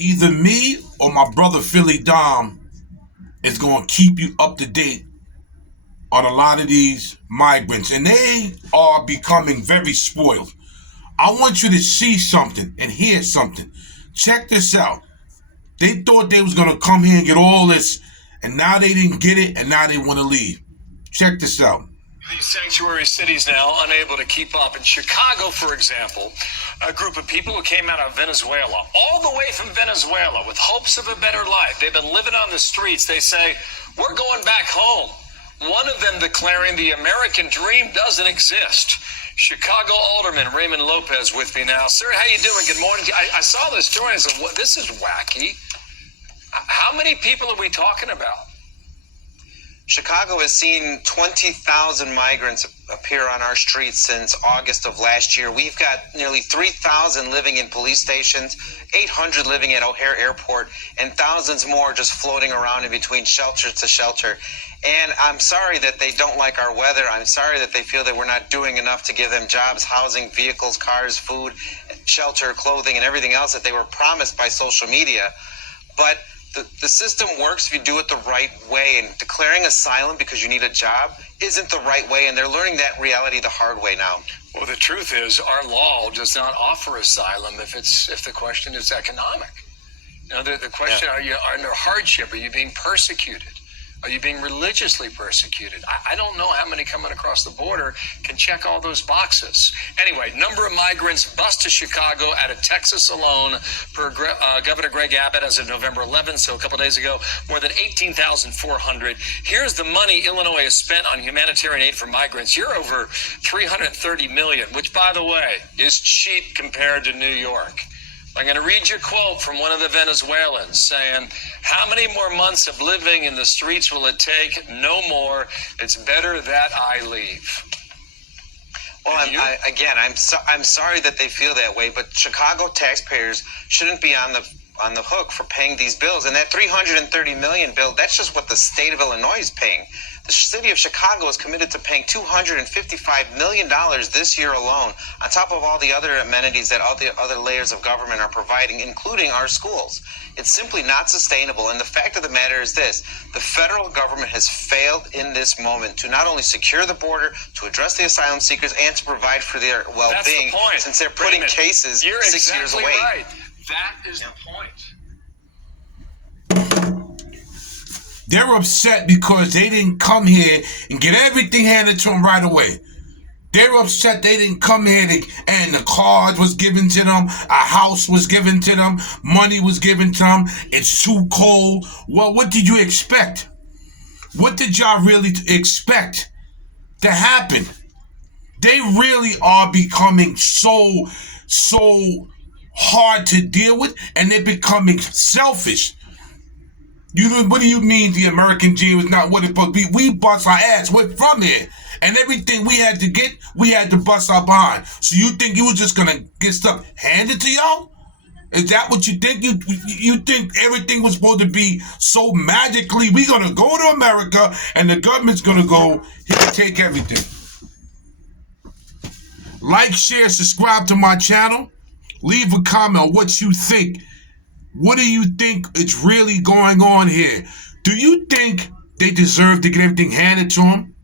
Either me or my brother Philly Dom is going to keep you up to date on a lot of these migrants, and they are becoming very spoiled. I want you to see something and hear something. Check this out. They thought they was going to come here and get all this, and now they didn't get it, and now they want to leave. Check this out. These sanctuary cities now unable to keep up. In Chicago, for example, a group of people who came out of Venezuela, all the way from Venezuela, with hopes of a better life. They've been living on the streets. They say, we're going back home. One of them declaring the American dream doesn't exist. Chicago Alderman Raymond Lopez with me now. Sir, how you doing? Good morning. I saw this story and I said, what, this is wacky. How many people are we talking about? Chicago has seen 20,000 migrants appear on our streets since August of last year. We've got nearly 3,000 living in police stations, 800 living at O'Hare Airport, and thousands more just floating around in between shelter to shelter. And I'm sorry that they don't like our weather. I'm sorry that they feel that we're not doing enough to give them jobs, housing, vehicles, cars, food, shelter, clothing, and everything else that they were promised by social media. But the system works if you do it the right way, and declaring asylum because you need a job isn't the right way, and they're learning that reality the hard way now. Well, the truth is our law does not offer asylum if the question is economic. You know, the question, are you under hardship? Are you being persecuted? Are you being religiously persecuted? I don't know how many coming across the border can check all those boxes. Anyway, number of migrants bused to Chicago out of Texas alone per Governor Greg Abbott as of November 11th, so a couple days ago, more than 18,400. Here's the money Illinois has spent on humanitarian aid for migrants. You're over $330 million, which, by the way, is cheap compared to New York. I'm going to read you a quote from one of the Venezuelans saying, how many more months of living in the streets will it take? No more. It's better that I leave. Well, I'm sorry that they feel that way, but Chicago taxpayers shouldn't be on the hook for paying these bills. And that $330 million bill, that's just what the state of Illinois is paying. The city of Chicago is committed to paying $255 million this year alone, on top of all the other amenities that all the other layers of government are providing, including our schools. It's simply not sustainable. And the fact of the matter is this: the federal government has failed in this moment to not only secure the border, to address the asylum seekers, and to provide for their well-being, since they're putting cases You're 6 years exactly away. Right. That is the point. They're upset because they didn't come here and get everything handed to them right away. They're upset they didn't come here and the card was given to them, a house was given to them, money was given to them. It's too cold. Well, what did you expect? What did y'all really expect to happen? They really are becoming so hard to deal with, and they're becoming selfish. What do you mean the American dream is not what it's supposed to be? We bust our ass. We're from here. And everything we had to get, we had to bust our behind. So you think you were just going to get stuff handed to y'all? Is that what you think? You think everything was supposed to be so magically, we're going to go to America and the government's going to go here and take everything. Like, share, subscribe to my channel. Leave a comment on what you think. What do you think is really going on here? Do you think they deserve to get everything handed to them?